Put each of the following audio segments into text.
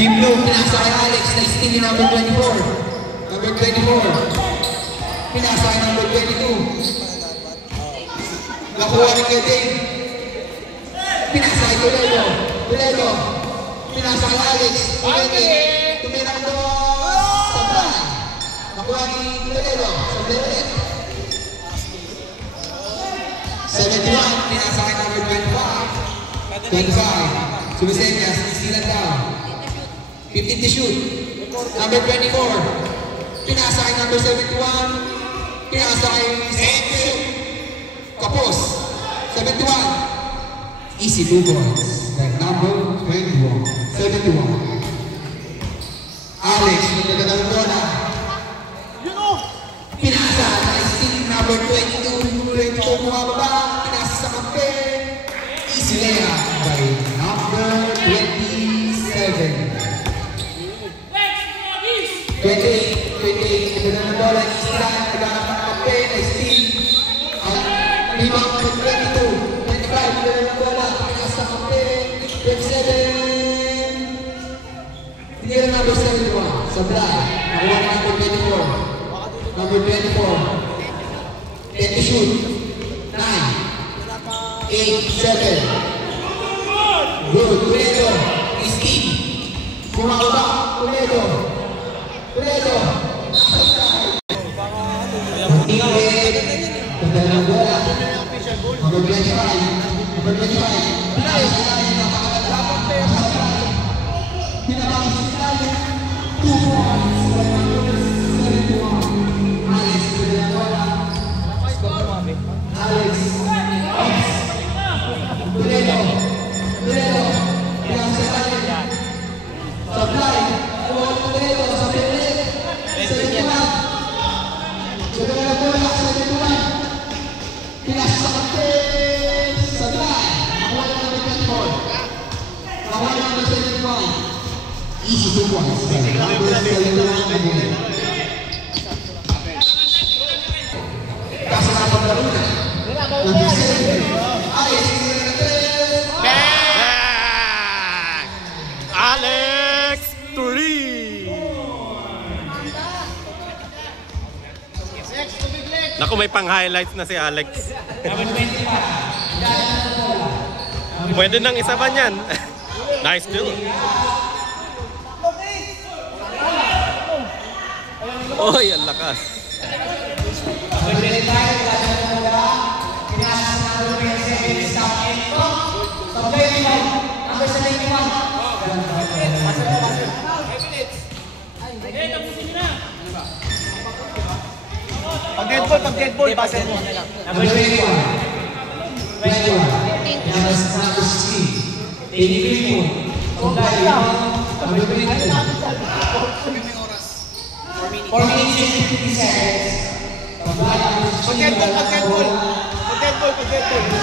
Team Blue, pinasa kay Alex, na-steal ni number 24. Number 24. Pinasa kay number 22. Nakuha ni kay Dave. Pinasa kay Toledo. Toledo. Pinasa kay Alex. Tumirang doon. Sabay. Nakuha ni Toledo. Sabay ulit. 71. Pinasa kay number 25. 25. Sumisenyas. Silan down. 15 to shoot. Number 24. Pinasa kay number 71. Pinasa kay 8. Kapos. 71. Easy 2 points. That number 21. 71. Alex, nagkagandang bola. Pinasa. Nice number 22. 22 bumababa. Pinasa sa kampe. Easy layup by number 27. 28, nagkagandang bola. Easy line. Nagkagandang kampe. Nice team. Rebound number 22, 25, nagkagandang bola. Pinasa sa kampe. 27. Tinira number 71. Sablay. Nakuha number 24. Number 24. 10 to shoot. 9. 8, 7. Good. Toledo. His team. Bumaba. Toledo. Toledo. Pagdalang bola. Number 25. Number 25. Pinabang sa ilalim. 2 points. Alex. Pagdalang bola. Alex. Toledo. Toledo. Pinabang sa ilalim. Supply. Toledo. Supply ulit. 71. Pagdalang bola. 71. Pinasa sa kapit. Supply. Nakuha na number 24. Nakuha na number 75. Easy 2 points. Number 71. Kasi na paglaro na. Number 7. Alex. Back! Alex Turi! Naku, may pang-highlights na si Alex. Pwede nang isa ba niyan? Nice dude. Oy, ang lakas. Pag-deadball, basa mo. Number 21. 21. Number 16. 83 po. Number 22. 4 minutes and 50 seconds. Pag-deadball.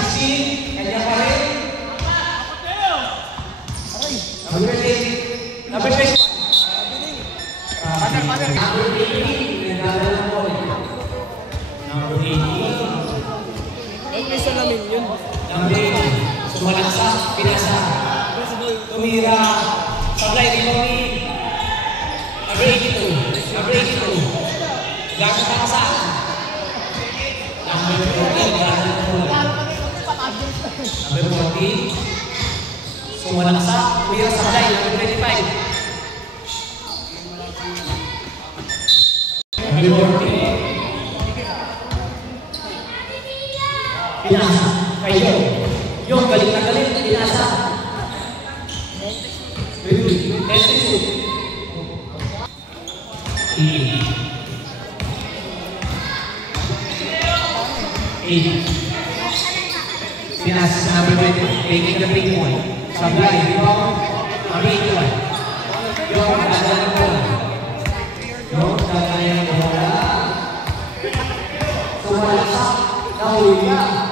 16. Kanya pa rin. Number 8. Number 21. Number 18. Nagdadala po. Number 18. Isa namin yun. Number 18. Sumalaksa, pinasa. Tumira. Supply recovery. Number 82. Number 82. Gagawin ka sa number 14. Number 14. Sumalaksa, tumira supply. Number 25. Number 14. Pinasa. Kayo. Yung galing na galing. Pinasa. Pinasa sa number 20. Taking the big point. Supply. Rebound. Number 81. Yung dadala ng bola. Yung dadala ng bola. Sumalasa. Nahuli ka.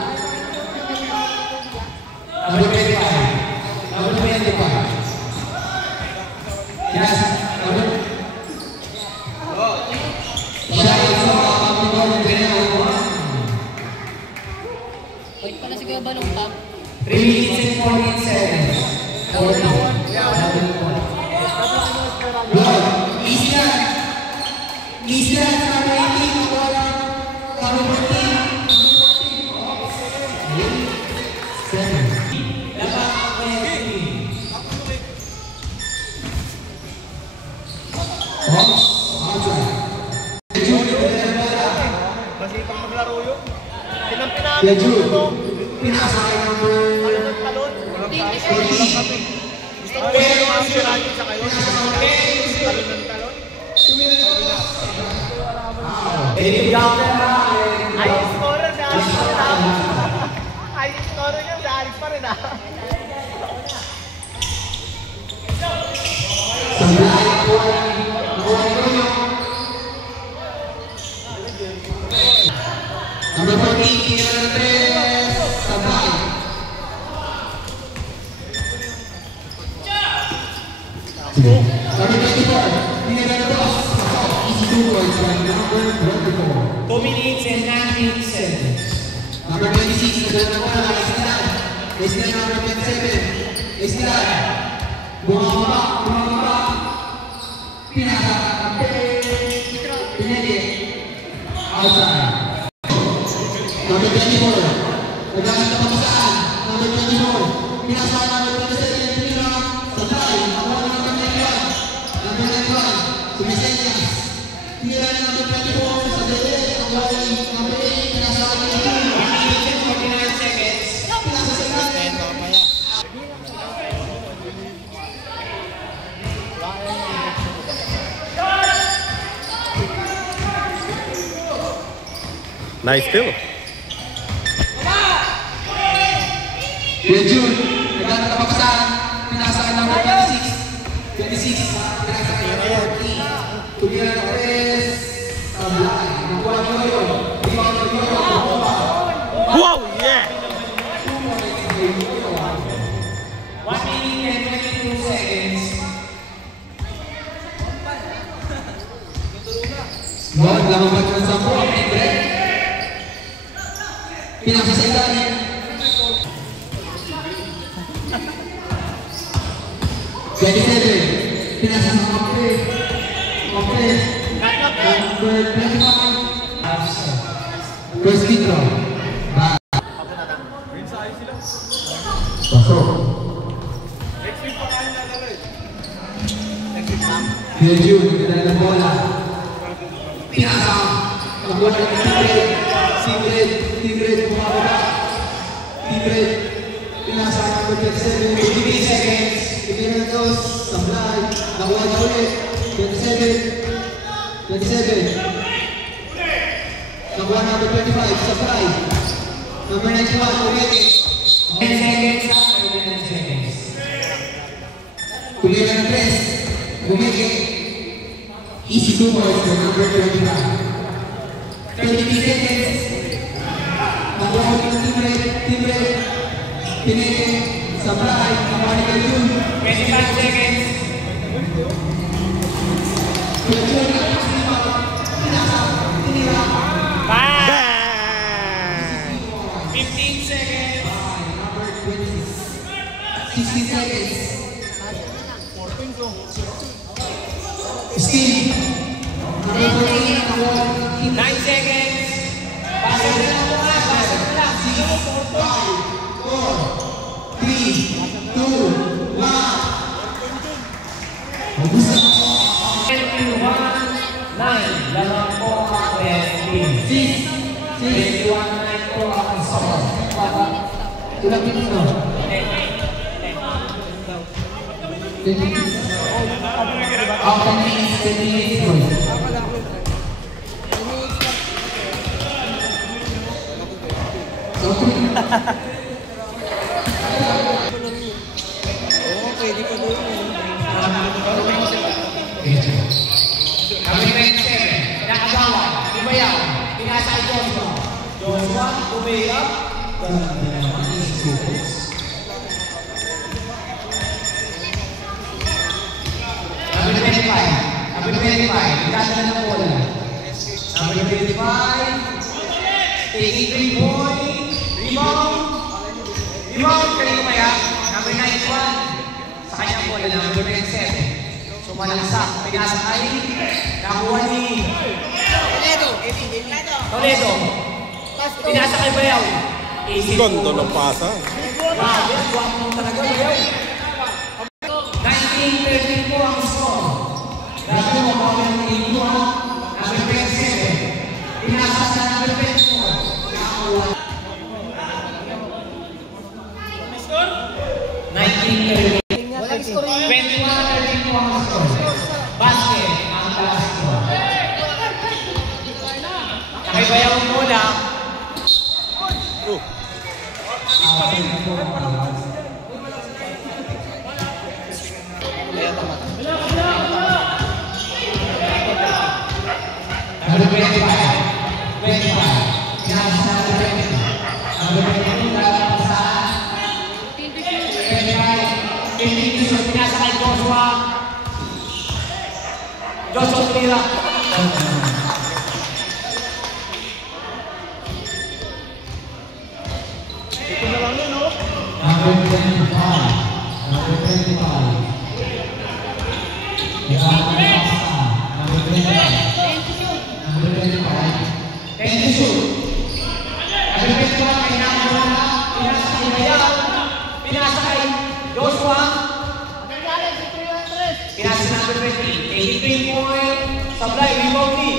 Number 25. Number 25. Yes. Number. Siya ito ang mga pinagawa. Wait pala si Kuya Balong pa. 3 minutes and 48 seconds. Lisa, number 18, number 14. 7. Masipag maglaro yun. Ya Pinampinamin Jude, ito. pinasakay number Talon ng talon. Walang tayo. Walang kami. Gusto ko yung mga sirahin sa kayo. Talon ng talon. Ay, scorer si Alex pa rin ah. Ay, scorer niya si Alex pa rin ah. Number 14, Kieran Tres, Sabay. Number 24, Kieran Dos, easy 2 points by number 24. 2 minutes and 19 seconds. Number 26, Nadal Islan. Islan number 27, Islan. Bumaba. Pinasa, pinili. Outside. Number 24, nagaganda pa saan? Number 24, pinasa number 27, Pinira, Sabay, nakuha na number 91. Number 91, Sumisenyas. Pinira na number 24, Sabay, nakuha na number 8, pinasa number 2. 1 minute and 49 seconds. Pinasa sa natin. Nice steal. Ya Jude, nagaganda pa saan? Pinasa number 26. 26, pinasa number 14. Tumira na Tres, Sabay, nakuha na yun. Rebound na yun. Wow, yeah! 1 minute and 22 seconds. Wag, lamang ng 10, libre. Pinasa sa ilalim. Pinasa sa Mopre. Number 25. First free throw. Pasok. Kuya June, nagdala ng bola. Pinasa. Pagbuhan ng Tigred, bumababa. Tigred, pinasa number 27. 53 seconds. Tigred ng dos, Sablay, nakuha na ulit. 27. Nakuha number 25, Sablay. Number 91, Uriete. 10 seconds na. 10 seconds. Tumira ng Tres, Bumeke. Easy 2 points for number 25. 33 seconds. Nakuha ulit ng Tigred. Pineke, Sablay, nakuha ni Kuya June. 25 seconds. Kuya June, pinasa, tinira. 15 seconds. Number 26. 16 seconds. Steve. Number 14, nakuha ni 9 seconds. Basa na lang po nga. Basa na lang. 5, 4, 3, 2, 1. Mabusan mo. 21, 9. Lamang po ang best team. 21, 9 po ang score. Ilang minutes na? 10 minutes. 10 minutes, 10 minutes boy. So, 3. Number 27, Nakagawan, Ibayaw, pinasa kay Joshua. Joshua, umayap. Number 25, ikata na ng bola. Number 25, taking 3-point, rebound, kanino kaya? Number 91, sa kanyang bola, number 27. So Sumalaksak. Pinasa ay nakuha ni Toledo. Pinasa kay Bayaw. Ganda ng pasa. Grabe, buwan mo talaga Bayaw. 19-13 po ang score. Grabe mo ba ang inuha? Number 27. Pinasa sa number 24. Nakuha. 19-13. 21-13 po ang score. Basket ang last score. Nakibayaw muna. Number 25. Pinasa sa number 20. Number 22 dapat sa 25. 15 pinasa kay Joshua. Joshua Tira. Number 25. Number 25. Number 25. Number 25. Thank you, shoot. Number 21 kay Nakawala. Pinasa kay Bayaw. Pinasa kay Joshua. Pinasa number 20. 83 point. Sablay, rebound team.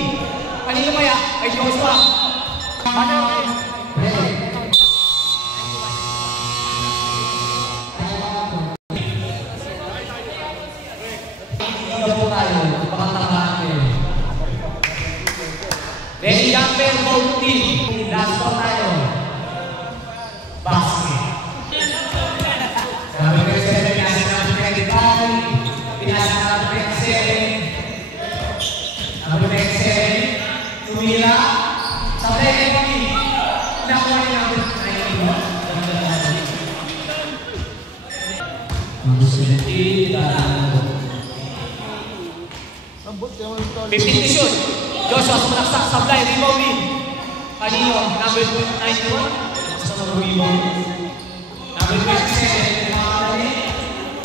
Kanino kaya? Kay Joshua. Ano? Then jumper both team. Last one tayo. Basket. Number 27, pinasa number 25. Pinasa number 27. Number 27. Tumira. Sa second team. Nakuha ni number 19. Number 17. 15 to shoot. Joshua sumalaksak, sablay, rebounding. Kanino? Number 91. Sa rebound. Number 27.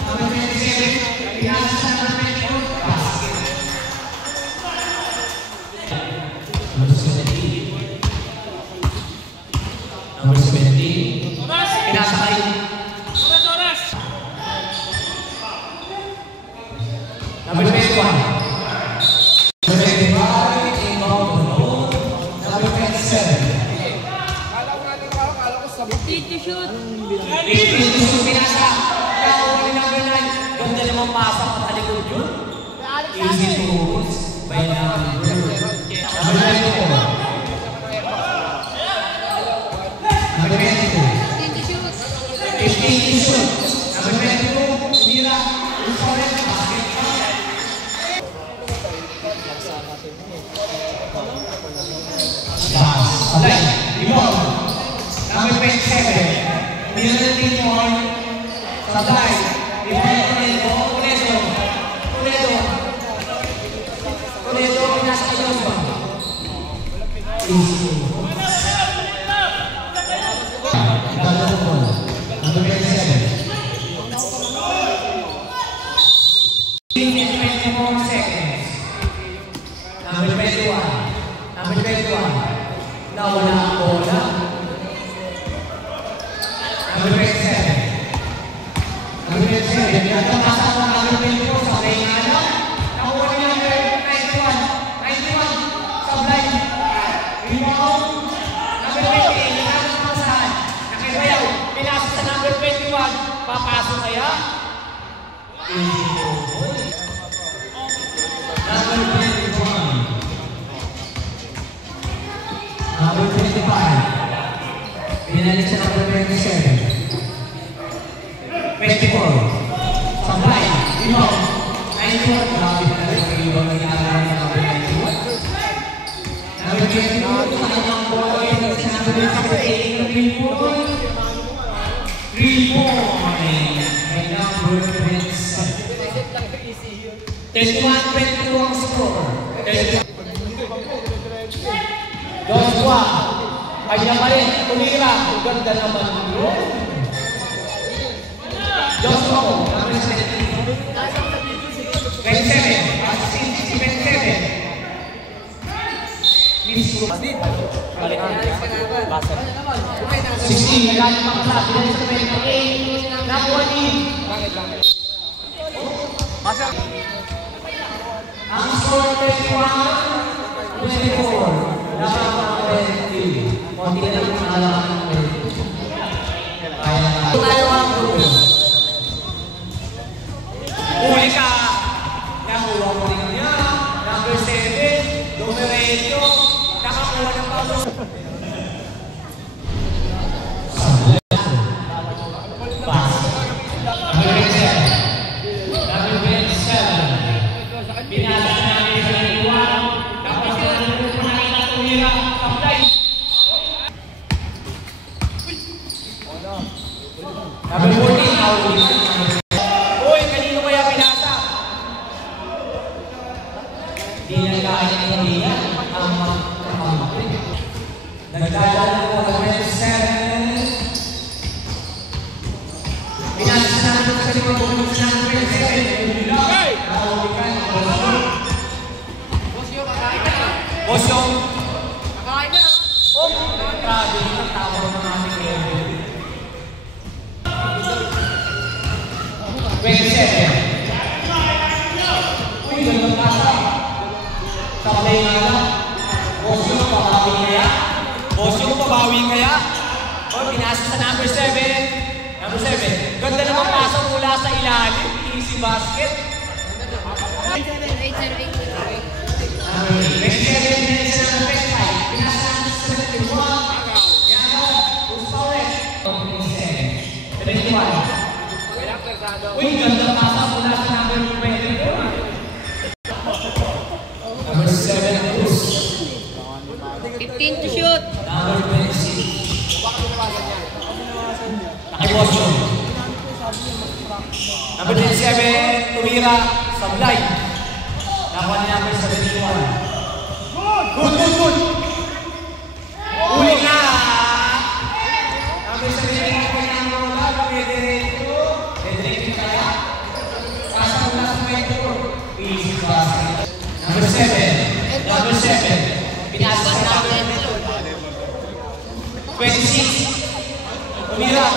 Number 27. Pinasa sa number 24. Basket. Number 17. Number 17. Pinasa kay number 21. Pinasa. Kaya ni number 9. Ganda namang pasok at alikod yun. Easy to hold. By number 24. Number 22. 15 to shoot. Number 22. Mira. Basket. Alay. Rebound. Number 27. Military point. Sablay. Toledo. Pinasa kay Joshua. Number 27. 24 seconds. Number 21. Number 21. Nawala ang bola. Number 27. Number 27. Pinasa ko number 24 sa play nga lang. Nakuha niya number 91. 91. Sablay. Rebound. Number 28. Pinasa ko saan? Nakibayaw. Pinasa sa number 21. Papasok kaya? Number 21. Number 25. Pinalik sa number 27. 24. Sablay. Rebound. 91. Grabe na rin. Rebound na ginagawa ng number 91. Number 22. Tumanang boy. Sa number 28. 3 point. 3 point. And number 27. 31-22 ang score. Joshua. Kanya pa rin. Tumira. Ang ganda naman. Joshua ko. Number 27. 16, nagaling pa ka sa bilang sa 28, nakuha ni. Ang score 21, 24, nakaka 20. Konti na lang ang alaman ng 20. Kaya tayo ang grupo. Uli ka! Nakuha mo rin niya. Number 7, Domerejo. Nakakuha ng Pablo. Uy, kanino kaya pinasa? Di na kaya hindi ang mga nagdadala ko ng 27. Pinasa na natin sa limang buwan sa 27. Bosyong. Kakain na. Oh, grabe yung tawag ng aming level. 27. Uy, gandang kasa. Sablay nga lang. Bosyong pabawi kaya? Bosyong pabawi kaya? O, pinasa sa number 7. Number 7. Ganda naman pasok mula sa ilalim. Easy basket. 8-0-8-0-8. Number 27 minutes na number 5. Pinasa sa 71. Yan o. Gusto ulit. 27. 71. Uy, ganda pasa mula sa number 20. Number 7, Cruz. 15 to shoot. Number 26. Nakibosyo. Number 27, tumira, Sablay. Nakuha ni number 71. Good! Uli na! Number 71 ko na ang mga Pedreito. Pedreito kaya. Pasa mula sa Pedro. Easy basket. Number 7. Number 7. Pinasa sa number 26. Tumira.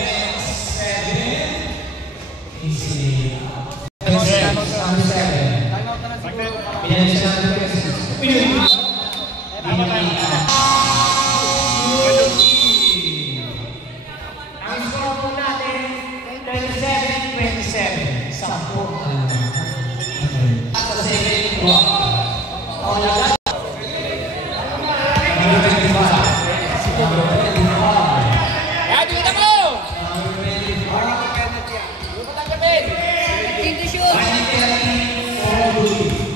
27. Easy. Number 7. Pinasa sa number 26. Ang score po natin, 37-27. Sampo. Sa second block. Ang lagat. Number 25. Number 25. Kaya dito mo! Number 25. 15 to shoot.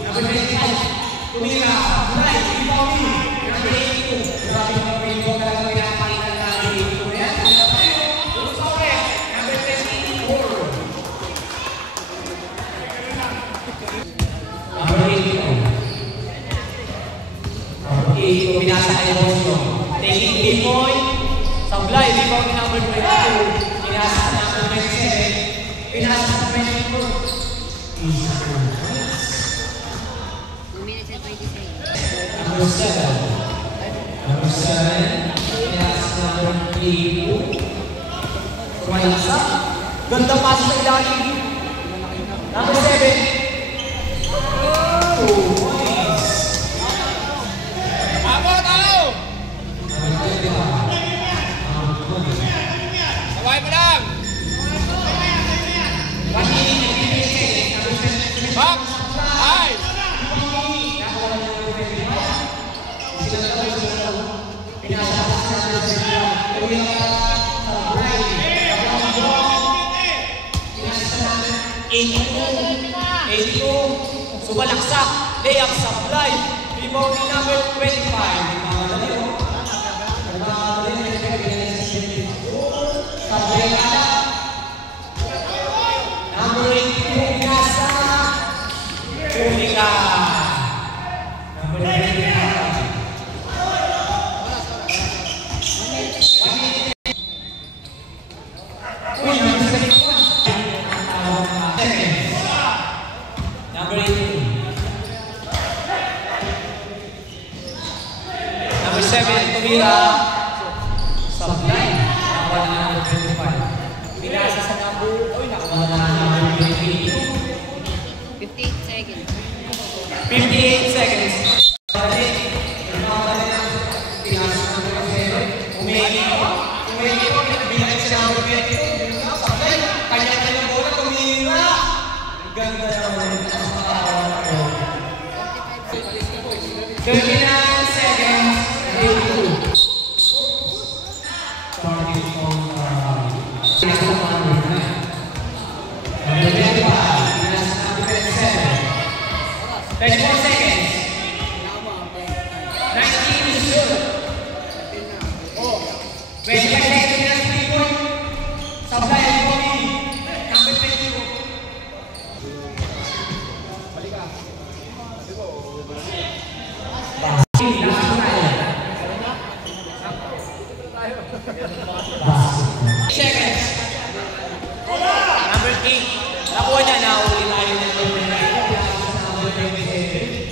Number 25. Tumira. Tulay. Ibawi. Number 82. Grabe mga pinto ka lang pinapakita natin dito. Yan. Gusto ko eh. Number 24. Number 82. Number 82. Pinasa kay Bosyo. Taking Bimoy. Sablay. Rebound ni number 22. Pinasa sa number 27. Pinasa sa 24. 2 minutes and 23. Number 7. Number 7. Pinasa sa number 8. Kumaisa. Ganda pa sa ilalim. Number 7. Sabay mo lang! Box! Ay! Subalaksak, layup supply, rebound ni number 25. Number 82, Pinasa. Uli ka. Number 25. Uy, number 71. Number 18. 7, tumira. Supply. Nakuha na number 25. Pinasa sa number, nakuha na number 22. 58 seconds. 58 seconds. Pinasa sa number 7. Umihigit po, pinagbilang siya number 22. Supply. Kanya-kanya bola, tumira. Ganda naman. 39 seconds. 82. Starting from number 9. Number 25. Last number 27. 34 seconds. 19 to shoot. 25 seconds. Last 3 point. Supply and Bobby. Number 22. Seconds. Number 8. Nakuha na, nahuli tayo ng number 9. Number 27.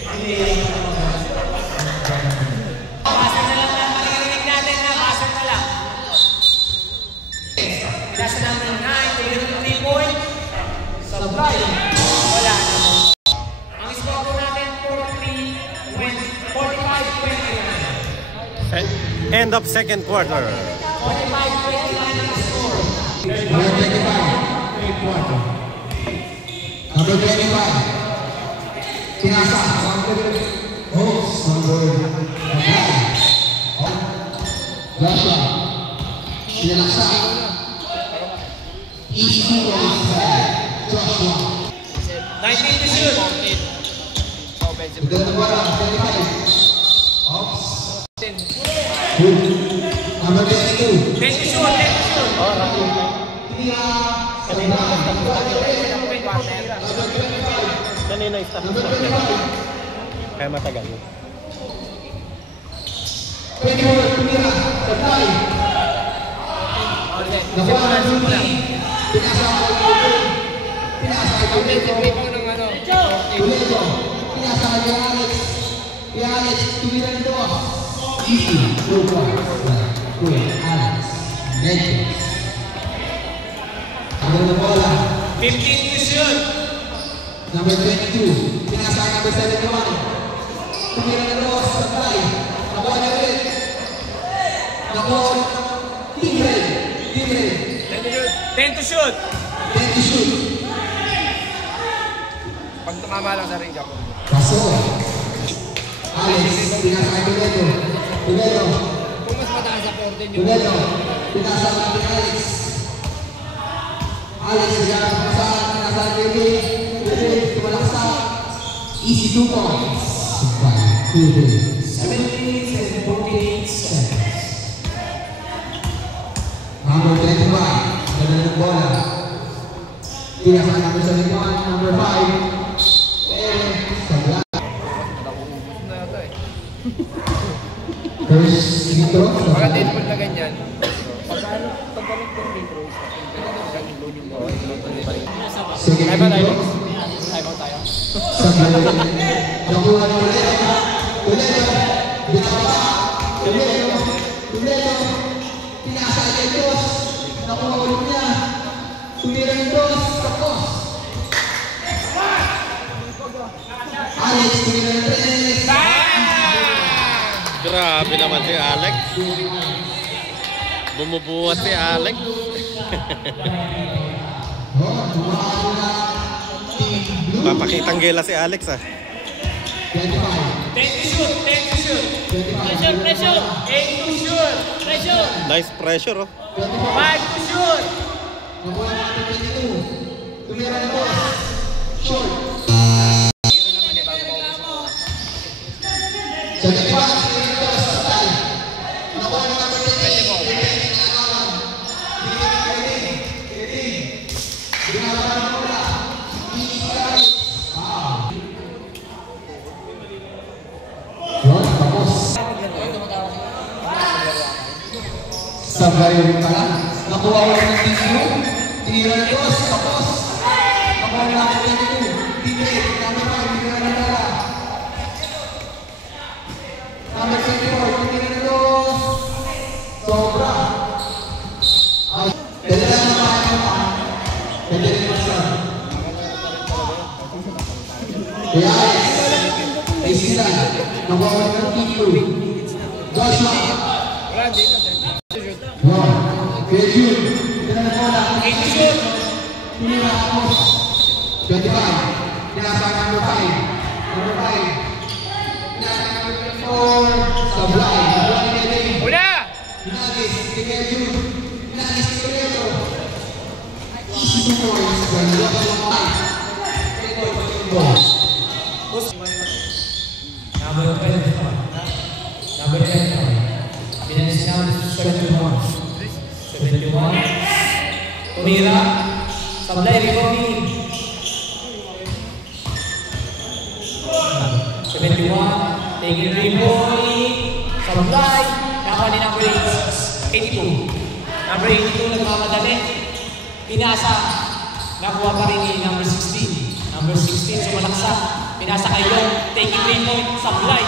Basa na lang na, maririnig natin na, basa na lang. Nasa number 9, tayo ng 3 point. Supply. Wala na mo. Ang score po natin, 45-29. End of second quarter. 45-29 ang score. Number 25. Number 25. Pinasa. Host. Number 9. Joshua. Sinalaksa. Easy Joshua. 19 to shoot. Maganda bola. 25. Ops. Number 22. 10 to shoot. 10 to shoot. Kanina yung stop. Kaya matagal. 24. Tumira. Supply. Nakuha na Rudy. Pinasa ako. Pinasa ako. Tuledo. Pinasa ako kay Alex. Kay Alex. Tumira nito. Easy. 2 points. Kuya Alex. Medyo. Ang na bola. 15 to shoot. Number 22. Pinasa ang number 71. Tumira nito. Supply. Nakuha na rin. Nakuha. Tigre. 10 to shoot. 10 to shoot. Pag tumama lang sa ring, Japo. Paso. Alex, pinasa kay Tuledo. Tuledo. Kung mas mataas sa porte nyo. Tuledo. Pinasa kay Alex. Alex, pinasa kay Tuledo. Tumalaksa. Easy 2 points. By Tuledo. 17 and 48 seconds. Number 25. Ganda ng bola. Pinasa kay number 71. Number 5. Sabla. First free throw. Baka din mo na ganyan. Pagkalit ng free throws, ganyan load yung ball. Second free throw. Time out tayo. Sabla. Nakuha ni Tuledo. Tuledo. Bitawa. Tuledo. Tuledo. Pinasa kay Dos. Nakuha ulit niya. Tumira ni Dos. Tapos. Alex, tumira ni Tres. Grabe naman si Alex. Bumubuhat si Alex. Papakitang gela si Alex ah. 25. 10 to shoot. 10 to shoot. 25. Pressure! 8 to shoot. Pressure! Nice pressure oh. 5 to shoot. Nakuha ni number 22. Tumira ni Dos. Short. Sa depan, tumira ni Dos. Sabay. Nakuha ni number 28. Yun, tapos. Sabay rin pala. Nakuha ko ng tissue. Tira ni Dos. Tapos. Nakuha ni number 22. Tigre. Number 5. Tira ni Dara. Number 24. Tira ni Dos. Reales. Isla. Nakuha ng Tito. Joshua. Kejun. Ito na po na. Kejun. Piniramos. 25. Pinasa number 5. Number 5. Pinasa number 24. Sablay. Una! Pinagis. Kejun. Pinagis. Kejun. Easy to points. When you have a 5. Number 25. Number 10. Finish number 71. 71. Tumira. Sablay recovery. 71. Taking 3 point. Sablay. Nakuha ni number 82. Number 82 nagmamadali. Pinasa. Nakuha pa rin ni number 16. Number 16 sumalaksa. Pinasa kay Long. Taking 3 point. Sablay.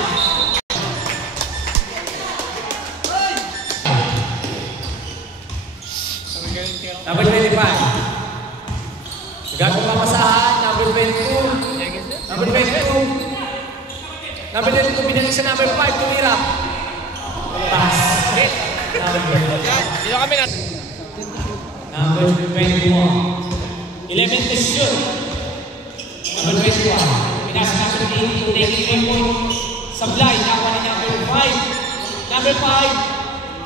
Number 25. Gagawin pamasahan. Number 22. Number 22. Number 22 binalik sa number 5. Tumira. Pass. Dito kami na. Number 21. 11 to shoot. Number 21. Pinasa number 82. Taking 3 point. Sablay. Nakuha ni number 5. Number 5.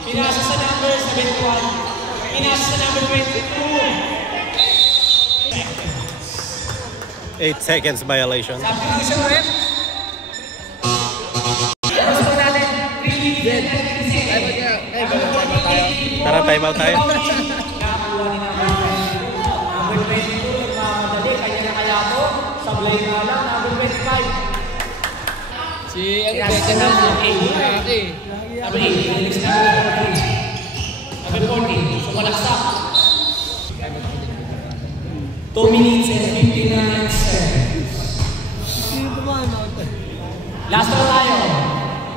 Pinasa sa number 71. Pinasa sa number 22. 8 seconds violation. Substitution rep. Tapos po natin. 3 minutes. Tara, time out tayo. Nakakuha ni number 22. Number 22. Nagmamadali. Kanya na kaya to. Sablay nga lang. Number 25. Si Pinasa sa number 8. Number 8. Pinalik sa number 43. Number 40. Sumalaksak. 2 minutes and 59 seconds. Last row tayo.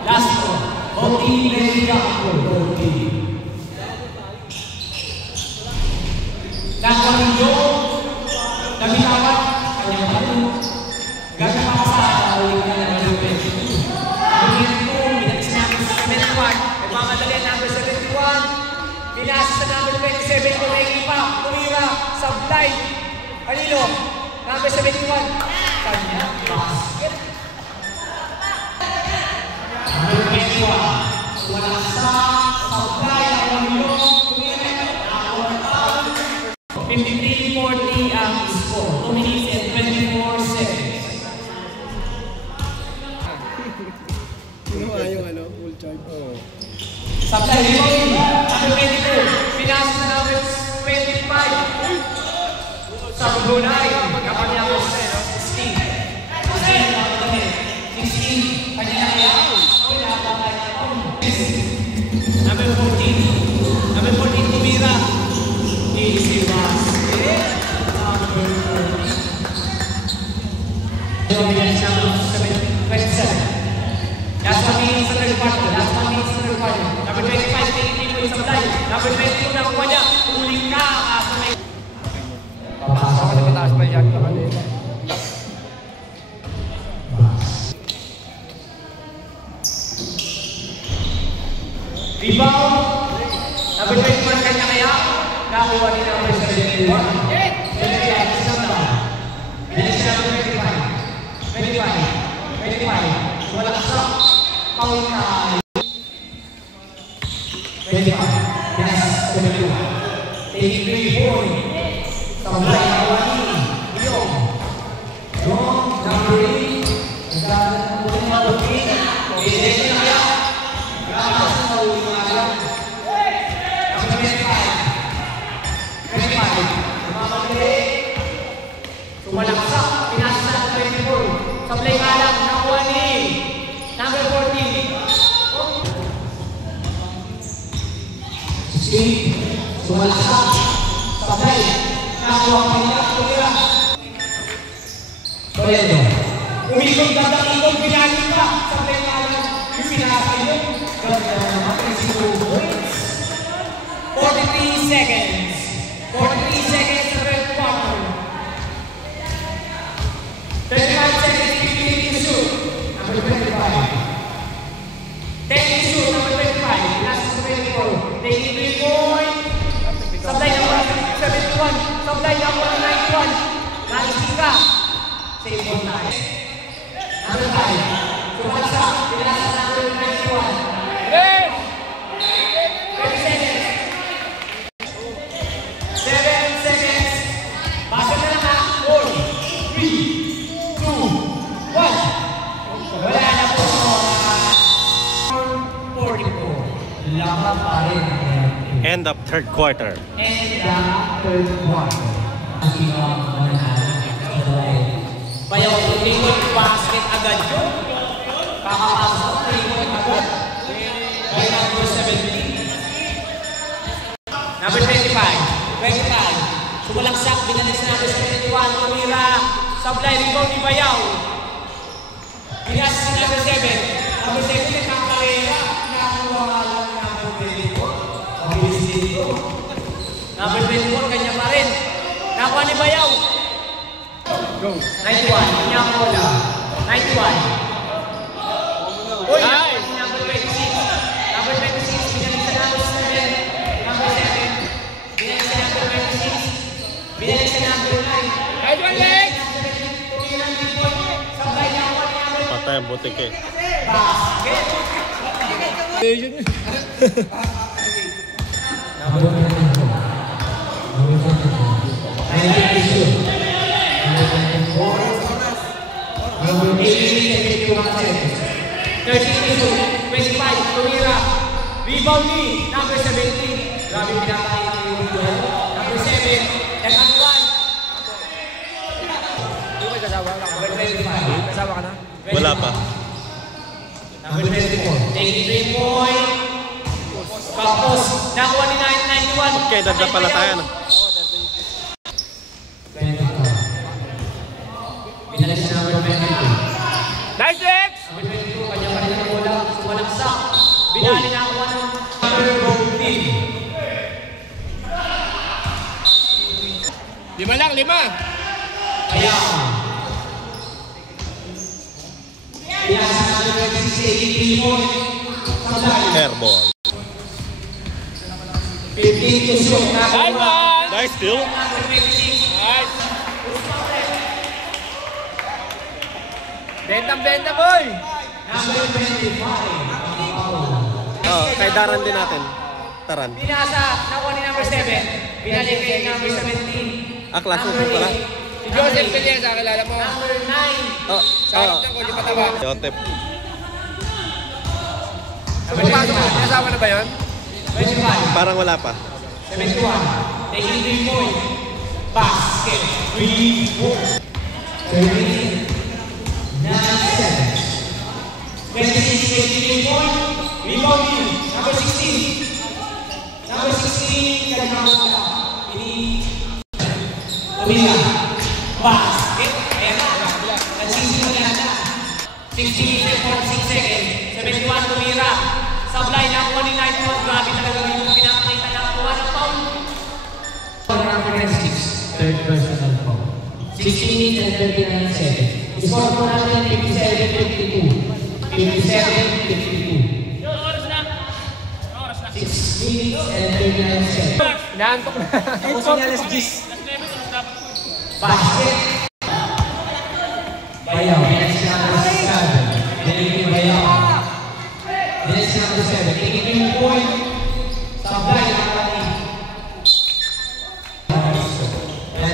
Last row. OT, ready ka ako. OT. Nakuha ng Joe. Nabitawan. Kanyang palo. Gagawin pa sa ulit na number 22. Number 22. Binalik sa number 71. Nagmamadali ang number 71. Pinasa sa number 27. Kumegi pa. Tumira. Sablay. Kanino? Number 71. Kanya. Basket. Number 21. Walang sa Sablay. Kanino? Tumira. 53-40 ang score. 2 minutes and 24 seconds. full charge. Sablay. Number 22. Pinasa sa number 25. Sa Brunei, kapanya ko 16. 16, kanya na kaya. Number 14. Number 14, Tumira. Easy basket. Number 14. Number 27. Last 1 minute sa third quarter. Last 1 minute sa third quarter. Number 25, taking 3 points sa Sablay. Number 22, nakuha niya. Uling ka. Papasok ko na mataas pa yan. Rebound. Number 21 kanya kaya. Nakuha ni number 71. Bilis na number 25. 25. Wala ka sa foul na. 25. Bilis 72. Taking 3 points. Sablay nakuha ni Leong. Leong, number 8. Nagdala ng buong number 8. Bilis na kaya. Grapas na uwi mga lang. Number 25. 25. Mamamili. Sumalaksak. Pinasa sa 24. Sablay nga lang. Nakuha ni number 14. 16. Sumalaksak. Sablay. Nakuha pa niya. Tumira. Toledo. Umikot dadang ikot. Pinagin ka. Sablay nga lang. Yung pinasa yun. 43 seconds. 43 seconds sa third quarter. 35 seconds. Sablay na ako ng 91. Nakisika. Save on tayo. Number 5. Sumalsak. Pinasa na ako ng 91. 30 seconds. 7 seconds. Basa na lang ha. 4, 3, 2, 1. Wala na po. 44. Laban pa rin. End of third quarter. And the third quarter. Sino ang mananalo? Bayaw, 3-point basket agad yun. Kakapasok, 3-point agad. By number 17. Number 25. Sumalaksak, binalis na number 71. Tumira, sablay, rebound ni Bayaw. Binas si number 7. Number 7, nagkakarera. Nakakuha nga lang number 24. Mabilis dito. Number 24, kanya pa rin. Nakuha ni Bayaw. Go. 91, kanya ang bola. 91. Uy, number 26. Number 26, binalis sa number 7. Number 7. Binalis sa number 26. Binalis sa number 9. Right one leg! Patay ang butik eh. Basket! Number 18, 25, Tumira. Rebound ni number 17. Grabe pinakain ng rebound. Number 7, nag-1. Number 25. Kasama ka na? Wala pa. Number 24. Take 3-point. Tapos, nakuha ni 91. Okay, dagdag pala tayo. No? Binalis na number 22. Nice Lex! Number 22, kanya pa rin ang bola. Sumalaksak. Binali na ako ng number 14. 5 lang, 5. Kaya, pinasa na number 26, 18-point. Airball. 15 to shoot. Nice one! Nice steal. Number 26. Nice! Benta, boy! Number 25. Oh, kay Daran din natin. Taran. Pinasa, nakuha ni number 7. Binalik kay number 17. Klase mo pala. Si Joseph Peliesa, kilala mo? Number 9. Oh, Sa harap ng kodi pataba. Jotep. Pumapasok mo, kasama na ba yun? 25. Parang wala pa. 71. Taking 3-point. Basket. 3-point. 30. 9 seconds. 26, 3-point. Rebounding. Number 16. Number 16. Kagawala. Tumira. Basket. Ayan na. Nagsisimula na. 16 seconds. 71 Tumira. Sablay na ako ni 91. Grabe talaga yung pinapakita na ako ng foul. Number 96. Third personal foul. 16 minutes and 39 seconds. Score po natin 57-52. 57-52. 6 minutes and 39 seconds. Inaantok na. Ako sinyalas Gis. Basket. Bayaw. Next number 7. Delegate Bayaw. Next number 7. Taking 2-point. Sablay na kami.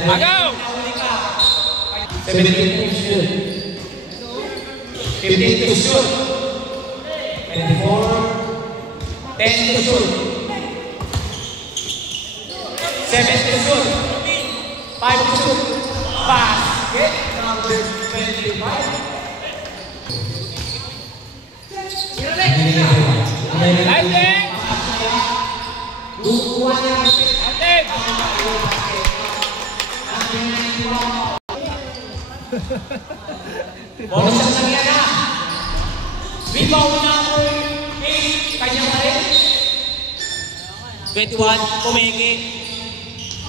Agaw! 17 to shoot. 15 to shoot. 24. 10 to shoot. 7 to shoot. 5 to shoot. Basket. Number 25. Nice Lex! Bukuha niya. Atid! Bonus ang nangyari na. Rebound number 8. Kanya pa rin. 21. Pumeke.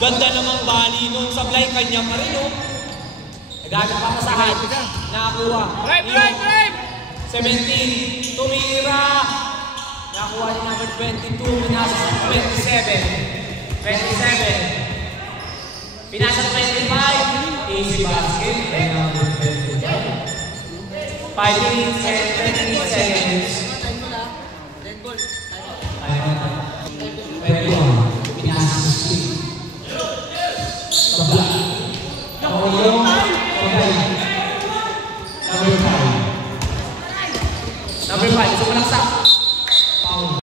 Ganda namang bali nung sablay. Kanya pa rin. Nagano pa kasahan. Nakakuha. Drive! 17. Tumira. Nakakuha ni number 22. Nasa 27. 27. Pinasa 25. Easy basket. And number 25. 5 minutes and 30 seconds.